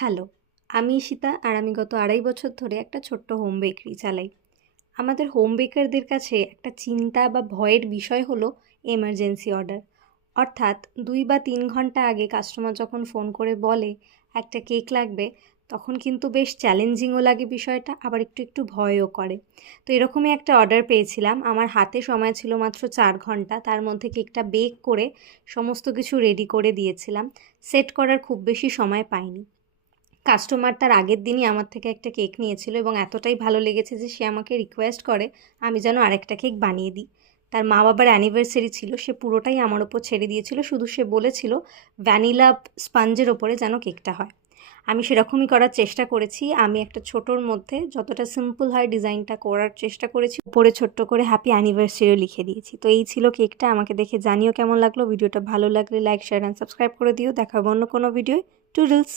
Hello, আমি ঈশিতা আর আমি গত ২.৫ বছর ধরে একটা ছোট্ট হোম বেকারি চালাই। আমাদের হোম বেকারদের কাছে একটা চিন্তা বা ভয়ের বিষয় হলো এমার্জেন্সি অর্ডার। অর্থাৎ ২ বা ৩ ঘন্টা আগে কাস্টমার যখন ফোন করে বলে একটা কেক লাগবে, তখন কিন্তু বেশ চ্যালেঞ্জিংও লাগে বিষয়টা, আবার একটু ভয়ও করে। তো এরকমই একটা অর্ডার পেয়েছিলাম। আমার হাতে সময় ছিল মাত্র ৪ ঘন্টা। তার মধ্যে কেকটা বেক করে সমস্ত কিছু রেডি করে দিয়েছিলাম। সেট করার খুব বেশি সময় পাইনি। কাস্টমার তার আগের দিনই আমার থেকে একটা কেক নিয়েছিল এবং এতটাই ভালো লেগেছে যে সে আমাকে রিকোয়েস্ট করে আমি যেন আরেকটা কেক বানিয়ে দিই। তার মা বাবার অ্যানিভার্সারি ছিল, সে পুরোটাই আমার ওপর ছেড়ে দিয়েছিল, শুধু সে বলেছিল ভ্যানিলা স্পঞ্জের ওপরে যেন কেকটা হয়। আমি সেরকমই করার চেষ্টা করেছি। আমি একটা ছোটোর মধ্যে যতটা সিম্পল হয় ডিজাইনটা করার চেষ্টা করেছি, উপরে ছোট্ট করে হ্যাপি অ্যানিভার্সারিও লিখে দিয়েছি। তো এই ছিল কেকটা। আমাকে দেখে জানিও কেমন লাগলো। ভিডিওটা ভালো লাগলে লাইক, শেয়ার অ্যান্ড সাবস্ক্রাইব করে দিও। দেখা হবে অন্য কোনো ভিডিওয়। টুডলস।